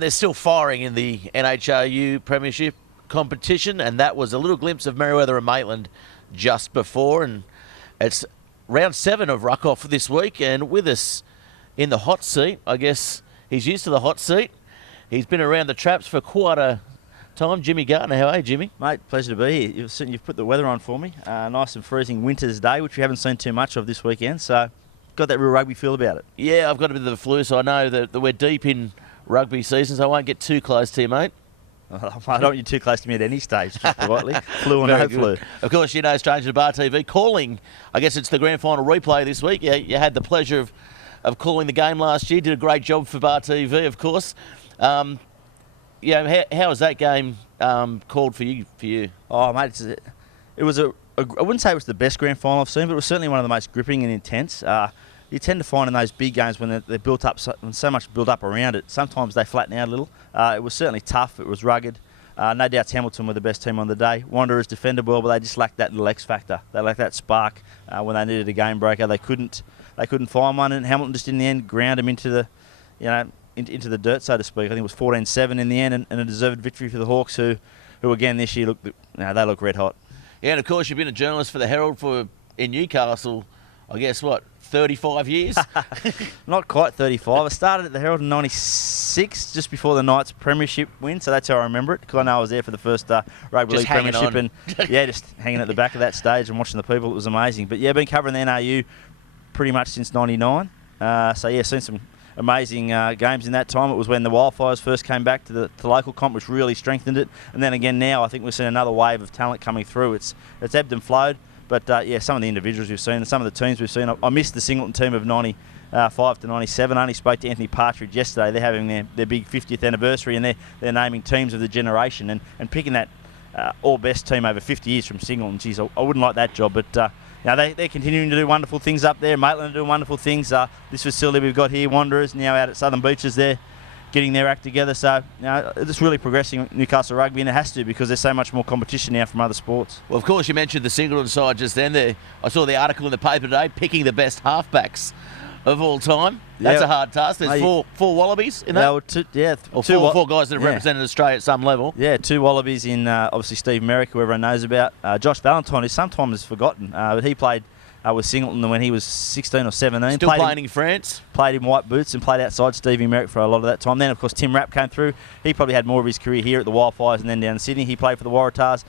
And they're still firing in the NHRU Premiership competition, and that was a little glimpse of Merewether and Maitland just before. And it's round 7 of Ruck Off this week, and with us in the hot seat, I guess he's used to the hot seat. He's been around the traps for quite a time. Jimmy Gardner, how are you, Jimmy? Mate, pleasure to be here. You've put the weather on for me. Nice and freezing winter's day, which we haven't seen too much of this weekend, so got that real rugby feel about it. Yeah, I've got a bit of the flu, so I know that we're deep in rugby season, so I won't get too close to you, mate. I don't want you too close to me at any stage, just politely. Flu or no flu. Of course, you know, stranger to Bar TV, calling, I guess it's the grand final replay this week. You had the pleasure of calling the game last year, did a great job for Bar TV, of course. How was that game called for you? Oh, mate, it was I wouldn't say it was the best grand final I've seen, but it was certainly one of the most gripping and intense. You tend to find in those big games when they're built up, so much built up around it, sometimes they flatten out a little. It was certainly tough. It was rugged. No doubt Hamilton were the best team on the day. Wanderers defended well, but they just lacked that little X factor. They lacked that spark when they needed a game breaker. They couldn't find one, and Hamilton just in the end ground them into the, into the dirt, so to speak. I think it was 14-7 in the end, and a deserved victory for the Hawks, who again this year they look red hot. Yeah, and of course you've been a journalist for the Herald in Newcastle. I guess, 35 years? Not quite 35. I started at the Herald in 96, just before the Knights premiership win, so that's how I remember it, because I know I was there for the first rugby league premiership, and just hanging at the back of that stage and watching the people. It was amazing. But yeah, been covering the NRU pretty much since 99. Seen some amazing games in that time. It was when the Wildfires first came back to the local comp, which really strengthened it. And then again now, I think we've seen another wave of talent coming through. It's ebbed and flowed. But, some of the individuals we've seen, some of the teams we've seen. I missed the Singleton team of 95 to 97. I only spoke to Anthony Partridge yesterday. They're having their big 50th anniversary, and they're naming teams of the generation and picking that all-best team over 50 years from Singleton. Geez, I wouldn't like that job, but they're continuing to do wonderful things up there. Maitland are doing wonderful things. This facility we've got here, Wanderers, now out at Southern Beaches there, getting their act together. So it's really progressing Newcastle Rugby, and it has to, because there's so much more competition now from other sports. Well, of course, you mentioned the Singleton side just then. I saw the article in the paper today picking the best halfbacks of all time. That's a hard task. There's four Wallabies in that? Four guys that have represented Australia at some level. Yeah, 2 Wallabies in obviously Steve Merrick, who everyone knows about. Josh Valentine, who sometimes is forgotten, but he played with Singleton when he was 16 or 17. Still playing in France. Played in white boots and played outside Stevie Merrick for a lot of that time. Then, of course, Tim Rapp came through. He probably had more of his career here at the Wildfires and then down in Sydney. He played for the Waratahs.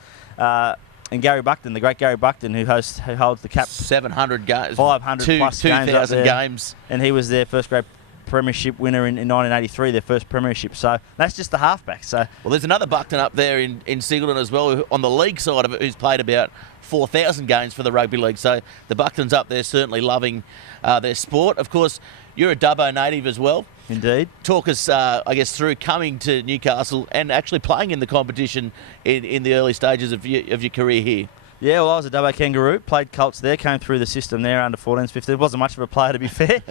And Gary Buckton, the great Gary Buckton, who holds the cap. 700 games. 500 plus 2,000 games. And he was their first grade premiership winner in 1983, their first premiership. So that's just the halfback. So there's another Buckton up there in Singleton as well, on the league side of it, who's played about 4,000 games for the rugby league. So the Bucktons up there certainly loving their sport. Of course, you're a Dubbo native as well. Indeed. Talk us, through coming to Newcastle and actually playing in the competition in the early stages of your career here. Yeah, well, I was a Dubbo Kangaroo, played Colts there, came through the system there under 14s, 15s. Wasn't much of a player, to be fair.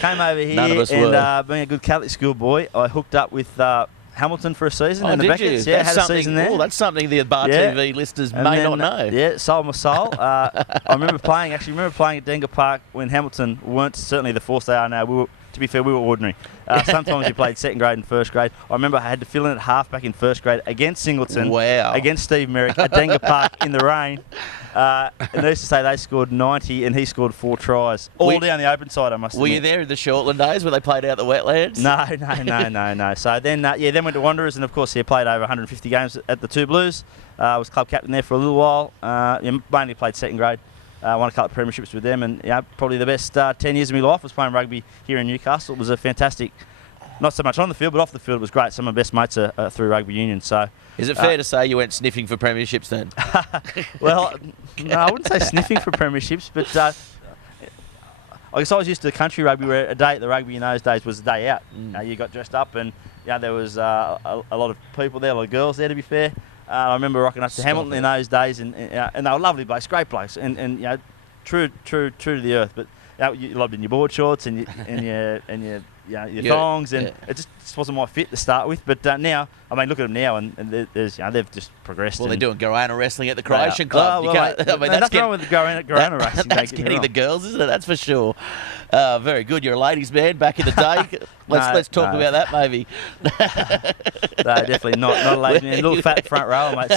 Came over here and being a good Catholic school boy, I hooked up with Hamilton for a season in the Beckett's. Yeah, had a season there. Oh, that's something the Bar TV listeners may not know. Yeah, sold my soul. I remember playing at Denga Park when Hamilton weren't certainly the force they are now. To be fair, we were ordinary. Sometimes you played second grade and first grade. I remember I had to fill in at halfback in first grade against Singleton, against Steve Merrick at Denga Park in the rain. And needless to say, they scored 90 and he scored 4 tries. All down the open side, I must admit. Were you there in the Shortland days where they played out the wetlands? No. So then went to Wanderers, and of course he played over 150 games at the Two Blues. Was club captain there for a little while. Mainly played second grade. Won a couple of premierships with them, and probably the best 10 years of my life was playing rugby here in Newcastle. It was a fantastic, not so much on the field, but off the field it was great. Some of my best mates are through rugby union. So, is it fair to say you went sniffing for premierships then? Well, no, I wouldn't say sniffing for premierships, but I guess I was used to country rugby, where a day at the rugby in those days was a day out. You got dressed up, and there was a lot of people there, a lot of girls there, to be fair. I remember rocking up to Hamilton in those days, and they were lovely blokes, great blokes, and true to the earth. But you loved in your board shorts and your thongs, and it just wasn't my fit to start with. But now, I mean, look at them now, and they've just progressed. Well, they're doing Gorona wrestling at the Croatian Club. Nothing wrong with Gorona racing. That's getting the girls, isn't it? That's for sure. Very good. You're a ladies' man back in the day. Let's talk about that maybe. No, definitely not a ladies' man. A little fat front row, mate.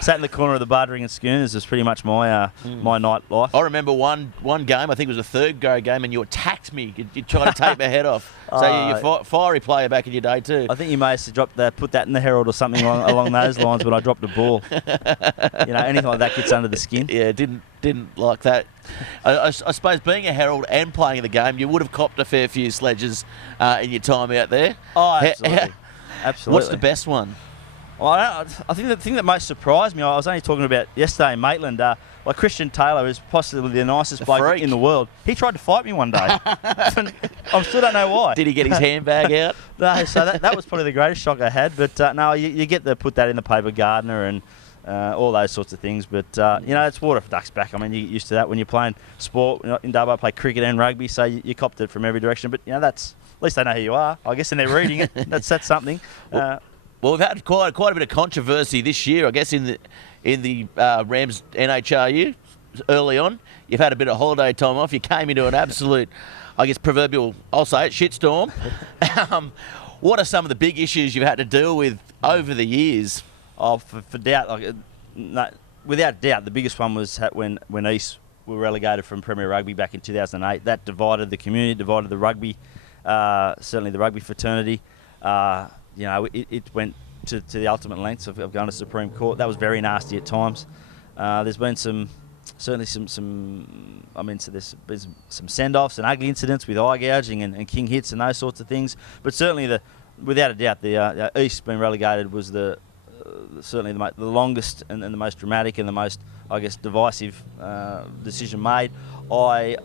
Sat in the corner of the Bardering and Schooners was pretty much my my night life. I remember one game. I think it was a third grade game, and you attacked me. You tried to take my head off. So you're a fiery player back in your day too. I think you may have put that in the Herald or something along those lines when I dropped the ball. Anything like that gets under the skin. Yeah, didn't like that. I suppose being a Herald and playing the game, you would have copped a fair few sledges in your time out there. Oh, absolutely. Absolutely. What's the best one? Well, I think the thing that most surprised me, I was only talking about yesterday in Maitland, like Christian Taylor is possibly the nicest bloke in the world. He tried to fight me one day. I still don't know why. Did he get his handbag out? No, so that was probably the greatest shock I had. But no, you get to put that in the paper Gardner and all those sorts of things. But, it's water for ducks back. I mean, you get used to that when you're playing sport. In Dubbo, I play cricket and rugby, so you copped it from every direction. But, that's... At least they know who you are, I guess, and they're reading it. That's something. Well, we've had quite a bit of controversy this year, I guess, in the Rams NHRU early on. You've had a bit of holiday time off. You came into an absolute, I guess, proverbial, I'll say it, shitstorm. What are some of the big issues you've had to deal with over the years? Oh, for doubt, without doubt, the biggest one was when East were relegated from Premier Rugby back in 2008. That divided the community, divided the rugby. Certainly the rugby fraternity, it went to the ultimate lengths of going to Supreme Court. That was very nasty at times. There's been some send-offs and ugly incidents with eye gouging and king hits and those sorts of things. But certainly, without a doubt, the East being relegated was certainly the longest and the most dramatic and the most, I guess, divisive decision made. I've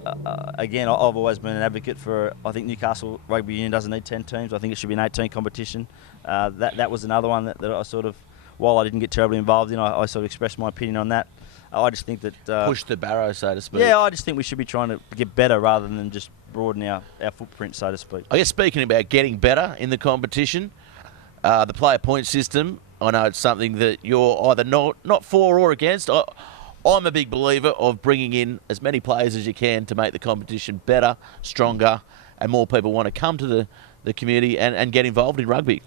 always been an advocate for, I think Newcastle Rugby Union doesn't need 10 teams. I think it should be an 18 competition. That was another one that I sort of, while I didn't get terribly involved in, I sort of expressed my opinion on that. I just think that... push the barrow, so to speak. Yeah, I just think we should be trying to get better rather than just broaden our footprint, so to speak. I guess speaking about getting better in the competition, the player point system, I know it's something that you're either not for or against. I'm a big believer of bringing in as many players as you can to make the competition better, stronger, and more people want to come to the community and get involved in rugby.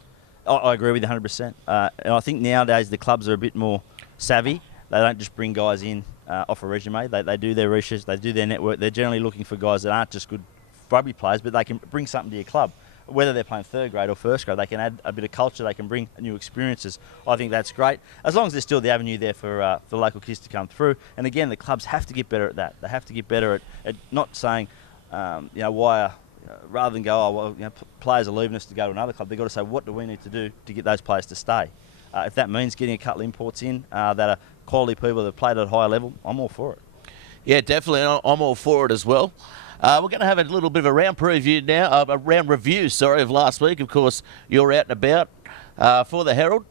I agree with you 100%. And I think nowadays the clubs are a bit more savvy. They don't just bring guys in off a resume. They do their research, they do their network. They're generally looking for guys that aren't just good rugby players, but they can bring something to your club. Whether they're playing third grade or first grade, they can add a bit of culture, they can bring new experiences. I think that's great, as long as there's still the avenue there for local kids to come through. And again, the clubs have to get better at that. They have to get better at not saying, why, rather than go, players are leaving us to go to another club. They've got to say, what do we need to do to get those players to stay? If that means getting a couple of imports in that are quality people that have played at a higher level, I'm all for it. Yeah, definitely. I'm all for it as well. We're going to have a little bit of a round preview now, a round review, of last week. Of course, you're out and about for the Herald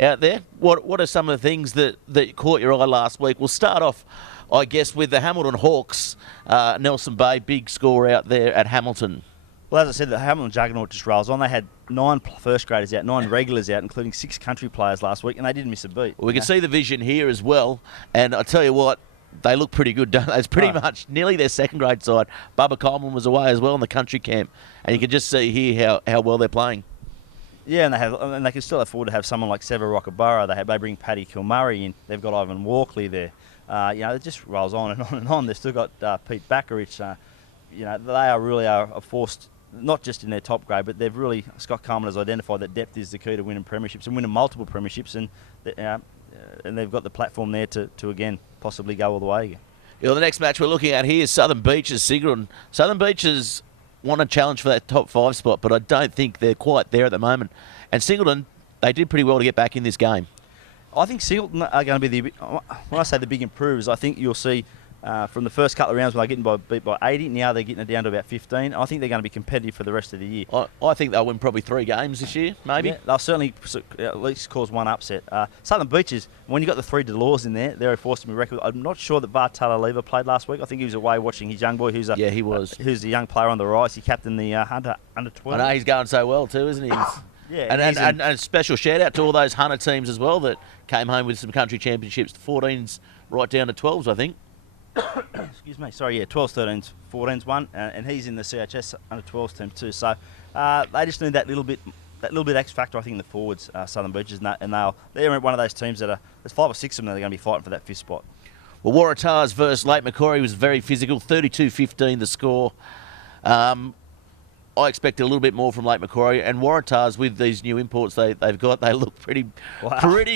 out there. What are some of the things that caught your eye last week? We'll start off, I guess, with the Hamilton Hawks. Nelson Bay, big score out there at Hamilton. Well, as I said, the Hamilton juggernaut just rolls on. They had 9 first graders out, 9 regulars out, including 6 country players last week, and they didn't miss a beat. Well, we can see the vision here as well, and I tell you what, they look pretty good, don't they? It's pretty much nearly their second grade side. Bubba Coleman was away as well in the country camp, and you can just see here how well they're playing. Yeah, and they can still afford to have someone like Sever Rockabara. They bring Paddy Kilmurray in. They've got Ivan Walkley there. It just rolls on and on and on. They've still got Pete Bakarich. They are really a force, not just in their top grade, but they've really, Scott Coleman has identified that depth is the key to winning premierships and winning multiple premierships, and they've got the platform there to again possibly go all the way again. The next match we're looking at here is Southern Beaches, Singleton. Southern Beaches want a challenge for that top 5 spot, but I don't think they're quite there at the moment. And Singleton, they did pretty well to get back in this game. I think Singleton are going to be when I say the big improvers, I think you'll see from the first couple of rounds when they're getting beat by 80, now they're getting it down to about 15. I think they're going to be competitive for the rest of the year. I think they'll win probably 3 games this year, maybe. Yeah, they'll certainly at least cause one upset. Southern Beaches, when you got the 3 Delors in there, they're a force to be reckoned with. I'm not sure that Bartala Lever played last week. I think he was away watching his young boy, who's a young player on the rise. He captained the under 12. I know he's going so well too, isn't he? Yeah, and a special shout out to all those Hunter teams as well that came home with some country championships, 14s right down to 12s, I think. Excuse me. Sorry, yeah, 12s, 13s, 14s one, and he's in the CHS under 12s team too. So they just need that little bit X factor, I think, in the forwards, Southern Beaches, and they're one of those teams that there's 5 or 6 of them that are going to be fighting for that 5th spot. Well, Waratahs versus Lake Macquarie was very physical, 32-15 the score. I expected a little bit more from Lake Macquarie, and Waratahs, with these new imports they've got, they look pretty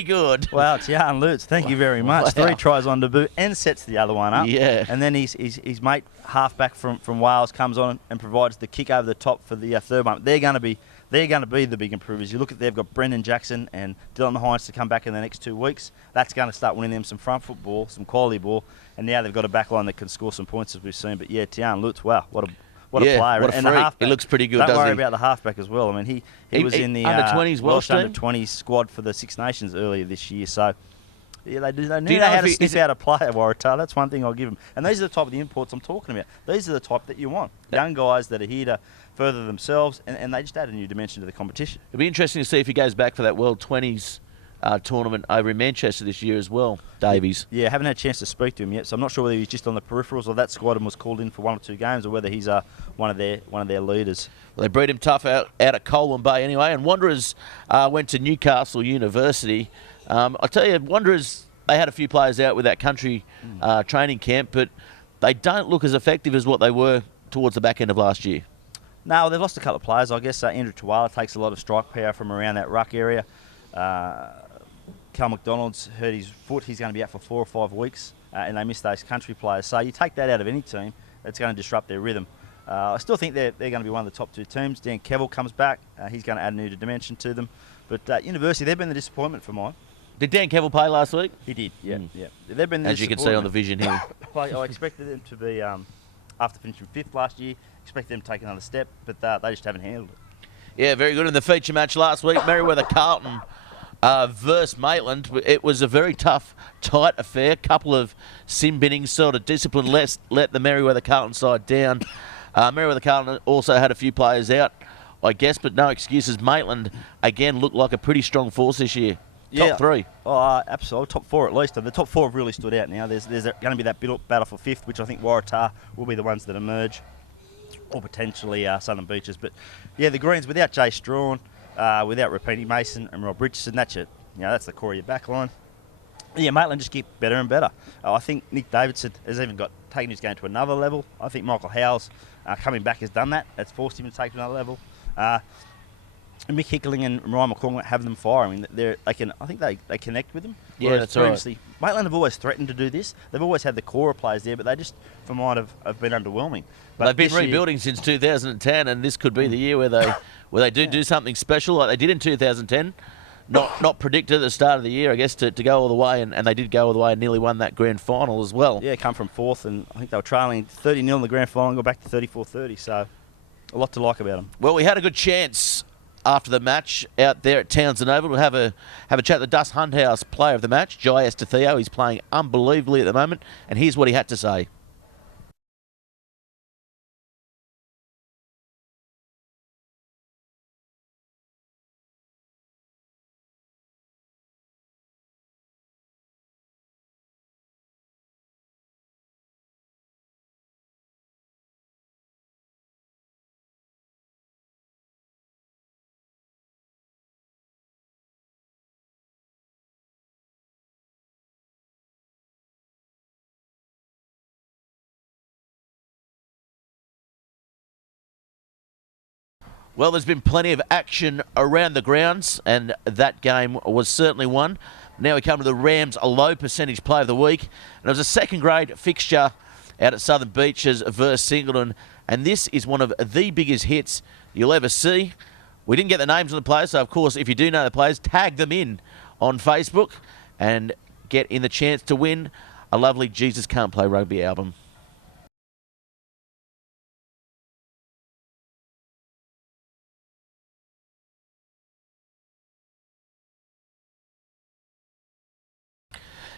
good. Wow, it's Jan Lutz. Thank you very much. Wow. 3 tries on debut and sets the other one up. Yeah. And then his mate, halfback from Wales, comes on and provides the kick over the top for the third one. They're going to be the big improvers. You look at, they've got Brendan Jackson and Dylan Hines to come back in the next 2 weeks. That's going to start winning them some front foot ball, some quality ball, and now they've got a back line that can score some points, as we've seen. But yeah, Tian Lutz, wow, what a player. What a and freak. The halfback, he looks pretty good, don't doesn't worry he? about the halfback as well. I mean, he was in the under-20s Welsh team? under-20s squad for the Six Nations earlier this year. So yeah, they know how to sniff out a player, Waratah. That's one thing I'll give them. And these are the type of the imports I'm talking about. These are the type that you want. Young guys that are here to further themselves, and they just add a new dimension to the competition. It'll be interesting to see if he goes back for that World 20s tournament over in Manchester this year as well, Davies. Yeah, haven't had a chance to speak to him yet, so I'm not sure whether he's just on the peripherals or that squad and was called in for 1 or 2 games, or whether he's one of their leaders. Well, they beat him tough out at Colwyn Bay anyway, and Wanderers went to Newcastle University. I tell you, Wanderers, they had a few players out with that country training camp, but they don't look as effective as what they were towards the back end of last year. No, they've lost a couple of players. I guess Andrew Tuala takes a lot of strike power from around that ruck area. Cal McDonald's hurt his foot. He's going to be out for 4 or 5 weeks, and they miss those country players. So you take that out of any team, it's going to disrupt their rhythm. I still think they're going to be one of the top 2 teams. Dan Kevill comes back. He's going to add a new dimension to them. But University, they've been the disappointment for mine. Did Dan Kevill play last week? He did, yeah. They've been the as you can see on the vision here. I expected them to be, after finishing 5th last year, expected them to take another step, but they just haven't handled it. Yeah, very good in the feature match last week. Merewether Carlton versus Maitland. It was a very tough, tight affair. Couple of sim binnings, sort of discipline let the Merewether Carlton side down. Merewether Carlton also had a few players out, I guess, but no excuses. Maitland, again, looked like a pretty strong force this year. Top 3. Oh, absolutely. Top 4 at least. The top 4 have really stood out now. There's going to be that battle for 5th, which I think Waratah will be the ones that emerge, or potentially Southern Beaches. But yeah, the Greens, without Jay Strawn, without Rapini Mason and Rob Richardson, that's the core of your back line. Yeah, Maitland just keep better and better. I think Nick Davidson has even taken his game to another level. I think Michael Howes coming back has done that. That's forced him to take to another level. And Mick Hickling and Ryan McCormack have them fire. I mean, I think they connect with them. Yeah, that's right. Maitland have always threatened to do this. They've always had the core of players there, but they just, for mine, have been underwhelming. But they've been rebuilding since 2010, and this could be the year where they do something special like they did in 2010. Not predicted at the start of the year, I guess, to go all the way, and they did go all the way and nearly won that grand final as well. Yeah, come from 4th, and I think they were trailing 30-0 in the grand final and got back to 34-30, so a lot to like about them. Well, we had a good chance after the match out there at Townsend Oval. We'll have a chat with the Dust Hunt House player of the match, Jai Estetheo. He's playing unbelievably at the moment, and here's what he had to say. Well, there's been plenty of action around the grounds, and that game was certainly one. Now we come to the Rams, a low percentage play of the week. And it was a second-grade fixture out at Southern Beaches versus Singleton, and this is one of the biggest hits you'll ever see. We didn't get the names of the players, so of course, if you do know the players, tag them in on Facebook and get in the chance to win a lovely Jesus Can't Play Rugby album.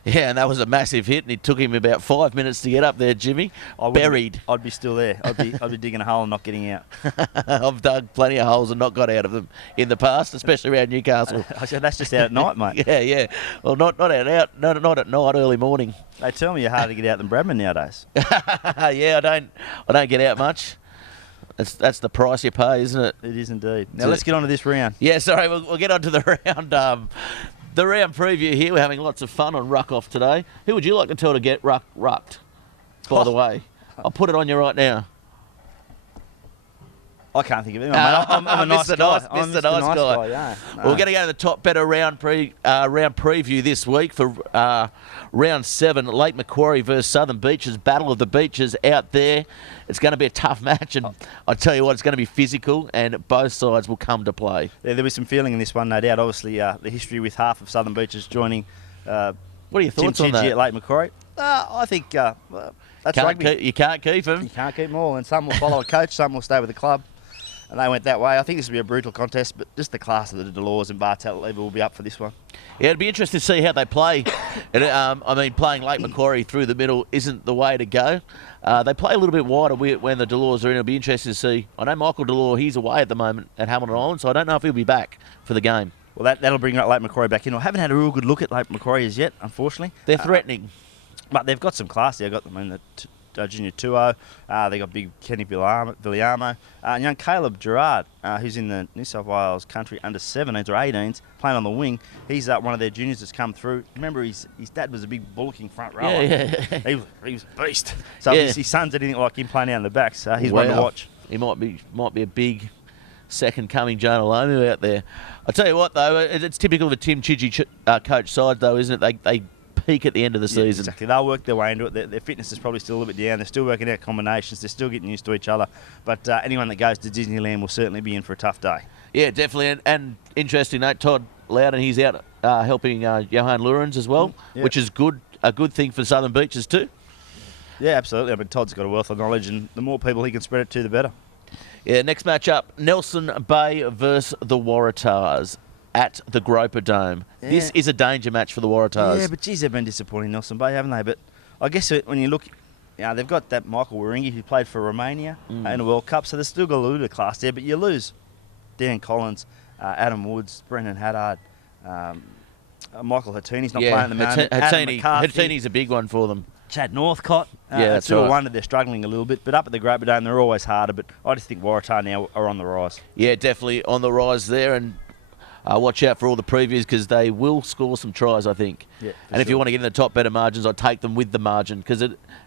Yeah, and that was a massive hit, and it took him about 5 minutes to get up there, Jimmy. Buried. I'd be still there. I'd be digging a hole and not getting out. I've dug plenty of holes and not got out of them in the past, especially around Newcastle. I said that's just out at night, mate. Yeah. Well, not at night, early morning. They tell me you're harder to get out than Bradman nowadays. Yeah, I don't get out much. That's the price you pay, isn't it? It is indeed. Now let's get on to this round. Yeah, sorry, we'll get on to the round. The round preview here. We're having lots of fun on Ruck Off today. Who would you like to tell to get rucked, by the way? I'll put it on you right now. I can't think of anyone, mate. I'm a nice guy. I'm Mr. Nice Guy. Yeah. No. We're going to go to the top better round preview this week for round 7. Lake Macquarie versus Southern Beaches. Battle of the Beaches out there. It's going to be a tough match, and I tell you what, it's going to be physical, and both sides will come to play. Yeah, there'll be some feeling in this one, no doubt. Obviously, the history with half of Southern Beaches joining. What are your thoughts Tim on that? at Lake Macquarie. I think that's rugby. You can't keep them. You can't keep them all, and some will follow a coach, some will stay with the club. And they went that way. I think this will be a brutal contest, but just the class of the Delors and Bartel level will be up for this one. Yeah, it'd be interesting to see how they play. And, playing Lake Macquarie through the middle isn't the way to go. They play a little bit wider when the Delors are in. It'll be interesting to see. I know Michael Delors, he's away at the moment at Hamilton Island, so I don't know if he'll be back for the game. Well, that'll bring Lake Macquarie back in. I haven't had a real good look at Lake Macquarie as yet, unfortunately. They're threatening. But they've got some class there. I've got them in the Junior 2-0. They got big Kenny Villiamo. And young Caleb Gerard, who's in the New South Wales country under 17s or 18s, playing on the wing. He's one of their juniors that's come through. Remember, his dad was a big bullocking front rower. Yeah. He was a beast. So if his son's anything like him playing out in the back, so he's one to watch. He might be a big second coming Jonah Lomu out there. I tell you what, though, it's typical of a Tim Chidgey coach side, though, isn't it? They peak at the end of the season. Exactly. They'll work their way into it. Their fitness is probably still a little bit down. They're still working out combinations. They're still getting used to each other. But anyone that goes to Disneyland will certainly be in for a tough day. Yeah, definitely. And interesting note, Todd Loudon, he's out helping Johan Lurens as well, which is a good thing for Southern Beaches too. Yeah, absolutely. I mean, Todd's got a wealth of knowledge, and the more people he can spread it to, the better. Yeah, next match up, Nelson Bay versus the Waratahs at the Groper Dome. Yeah. This is a danger match for the Waratahs. Yeah, but geez, they've been disappointing, Nelson Bay, haven't they? But I guess when you look, they've got that Michael Wiringi who played for Romania in the World Cup, so they've still got a little bit of class there, but you lose Dan Collins, Adam Woods, Brendan Haddard, Michael Hattini's not playing at the moment. Hattini's a big one for them. Chad Northcott. That's right. Wonder they're struggling a little bit, but up at the Groper Dome, they're always harder, but I just think Waratah now are on the rise. Yeah, definitely on the rise there, and watch out for all the previews because they will score some tries, I think. Yeah, and if you want to get in the top better margins, I'd take them with the margin because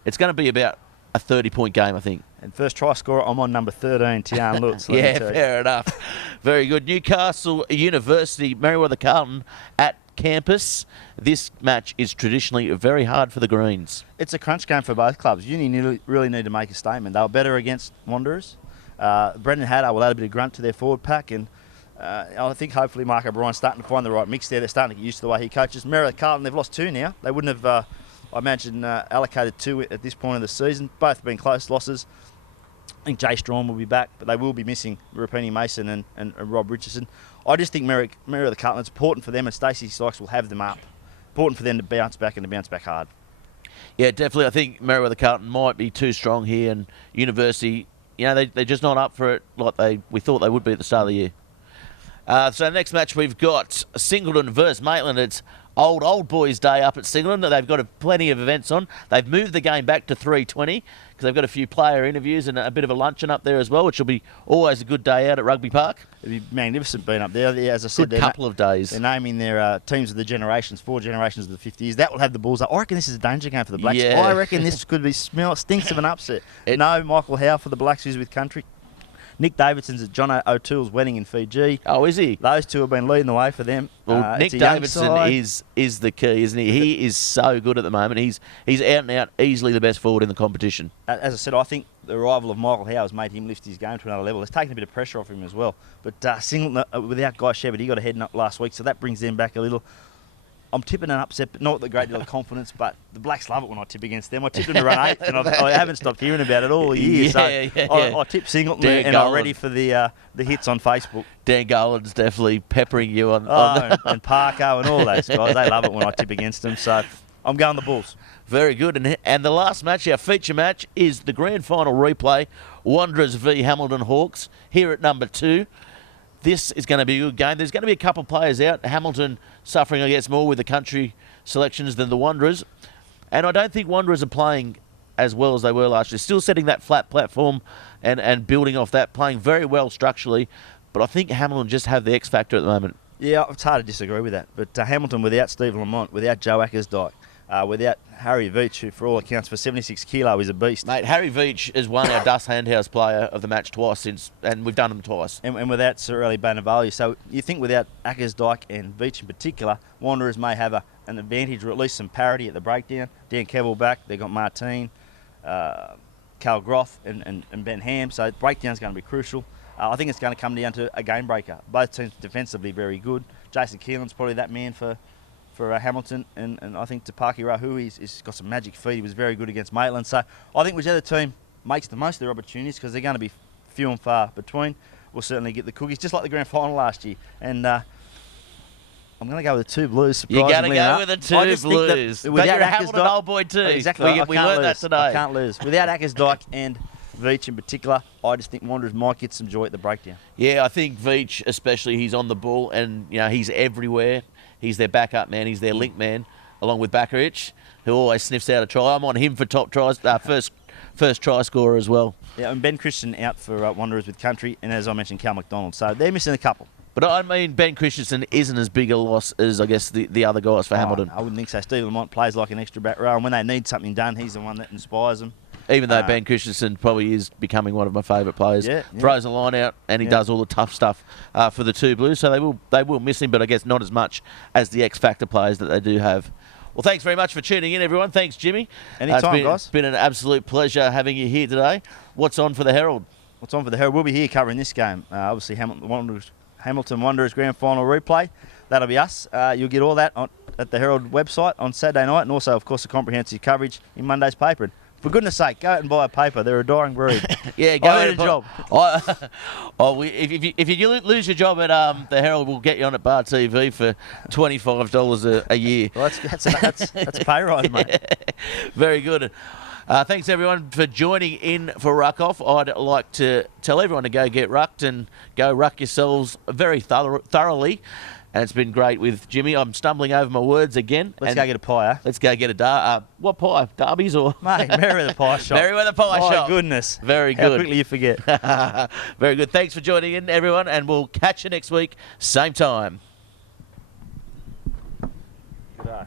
it's going to be about a 30-point game, I think. And first try scorer, I'm on number 13, Tian Lutz. Yeah, fair enough. Very good. Newcastle University, Merewether Carlton at campus. This match is traditionally very hard for the Greens. It's a crunch game for both clubs. Uni really need to make a statement. They were better against Wanderers. Brendan Haddard will add a bit of grunt to their forward pack, and I think hopefully Mark O'Brien's starting to find the right mix there. They're starting to get used to the way he coaches. Merewether Carlton, they've lost 2 now. They wouldn't have, I imagine, allocated 2 at this point of the season. Both have been close losses. I think Jay Strawn will be back, but they will be missing Rapini Mason and Rob Richardson. I just think Merewether Carlton, it's important for them, and Stacey Sykes will have them up. Important for them to bounce back and to bounce back hard. Yeah, definitely. I think Merewether Carlton might be too strong here, and University, they're just not up for it like we thought they would be at the start of the year. So next match we've got Singleton versus Maitland. It's old boys' day up at Singleton. They've got plenty of events on. They've moved the game back to 3:20 because they've got a few player interviews and a bit of a luncheon up there as well, which will be always a good day out at Rugby Park. It'd be magnificent being up there. As I said, good couple of days. They're naming their teams of the generations, 4 generations of the 50 years. That will have the Bulls up. I reckon this is a danger game for the Blacks. Yeah. I reckon this could be stinks of an upset. No Michael Howe for the Blacks, who's with country. Nick Davidson's at John O'Toole's wedding in Fiji. Oh, is he? Those two have been leading the way for them. Well, Nick Davidson is the key, isn't he? He is so good at the moment. He's out and out, easily the best forward in the competition. As I said, I think the arrival of Michael Howe has made him lift his game to another level. It's taken a bit of pressure off him as well. But Singleton, without Guy Shepherd, he got a head up last week, so that brings them back a little. I'm tipping an upset, but not with a great deal of confidence. But the Blacks love it when I tip against them. I tipped them to run 8th, and I haven't stopped hearing about it all year. I tipped Singleton, and I'm ready for the hits on Facebook. Dan Garland's definitely peppering you on and Parko and all those guys. They love it when I tip against them. So I'm going the Bulls. Very good. And the last match, our feature match, is the grand final replay. Wanderers v Hamilton Hawks here at number 2. This is going to be a good game. There's going to be a couple of players out. Hamilton suffering, I guess, more with the country selections than the Wanderers. And I don't think Wanderers are playing as well as they were last year. Still setting that flat platform and building off that, playing very well structurally. But I think Hamilton just have the X factor at the moment. Yeah, it's hard to disagree with that. But Hamilton, without Steve Lamont, without Joe Ackersdyke, without Harry Veach, who for all accounts for 76 kilo is a beast. Mate, Harry Veach has won our Dust Handhouse player of the match twice and we've done them twice. And without Sir Ali Banavalu. So you think without Ackersdyke and Veach in particular, Wanderers may have an advantage or at least some parity at the breakdown. Dan Kevill back, they've got Martine, Carl Groth and Ben Ham. So breakdown's going to be crucial. I think it's going to come down to a game breaker. Both teams defensively very good. Jason Keelan's probably that man for Hamilton, and I think Tapaki Rahu, he's got some magic feet. He was very good against Maitland. So I think whichever team makes the most of their opportunities, because they're going to be few and far between, will certainly get the cookies, just like the grand final last year. And I'm going to go with the 2 Blues, surprisingly. You're going to go with the 2 Blues. But you're a Hamilton old boy too. Exactly. We learned that today. I can't lose. Without Ackersdyke and Veach in particular, I just think Wanderers might get some joy at the breakdown. Yeah, I think Veach especially, he's on the ball and he's everywhere. He's their backup man, he's their link man, along with Bakarich, who always sniffs out a try. I'm on him for top tries, first try scorer as well. Yeah, and Ben Christian out for Wanderers with country, and as I mentioned, Cal McDonald. So they're missing a couple. But I mean, Ben Christensen isn't as big a loss as, I guess, the other guys for Hamilton. I wouldn't think so. Steve Lamont plays like an extra back row, and when they need something done, he's the one that inspires them. Even though Ben Christensen probably is becoming one of my favourite players. Yeah. Throws a line out and he does all the tough stuff for the 2 Blues. So they will miss him, but I guess not as much as the X Factor players that they do have. Well, thanks very much for tuning in, everyone. Thanks, Jimmy. Anytime, guys. It's been an absolute pleasure having you here today. What's on for the Herald? What's on for the Herald? We'll be here covering this game. Obviously, Hamilton Wanderers grand final replay. That'll be us. You'll get all that at the Herald website on Saturday night, and also, of course, the comprehensive coverage in Monday's paper. For goodness sake, go out and buy a paper. They're a dying breed. Yeah, go out and a job. If you lose your job at the Herald, we'll get you on at Bar TV for $25 a year. Well, that's a pay rise, mate. Very good. Thanks, everyone, for joining in for Ruck Off. I'd like to tell everyone to go get rucked and go ruck yourselves very thoroughly. And it's been great with Jimmy. I'm stumbling over my words again. Let's go get a pie, eh? Let's go get a what pie? Darby's or? Mate, Merriweather Pie Shop. Merriweather Pie Shop. My goodness. Very good. How quickly you forget. Very good. Thanks for joining in, everyone, and we'll catch you next week, same time. Good day.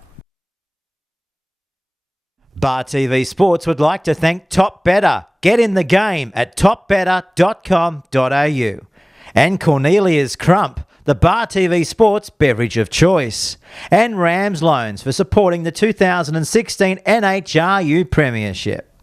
Bar TV Sports would like to thank Top Better. Get in the game at topbetter.com.au. And Cornelia's Crump, the Bar TV Sports beverage of choice. And Rams Loans for supporting the 2016 NHRU Premiership.